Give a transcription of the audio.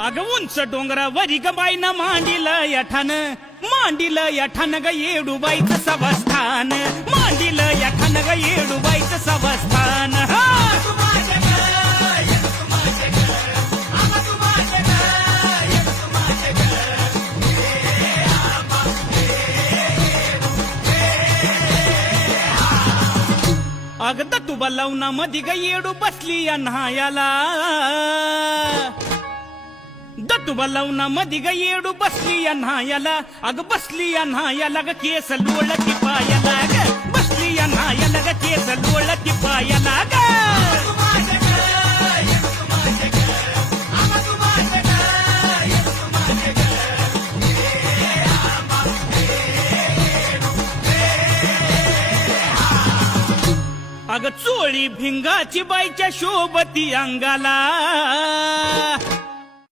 अग उंच डोंगरावरी ग बाईनं मांडिलं यठान ग येडूबाईचं सवस्थान मांडिलं यठान ग येडूबाईचं सवस्थान अगद तू बलवना मधी ग येडू बसली या न्हायाला दतुबा लावना मधी ग येडू बसली या न्हायाला अग बसली या न्हायाला ग केस लोळती पायाला ग बसली या न्हायाला ग केस लोळती पायाला ग अग चोळी भिंगाची बाईच्या शोभती अंगाला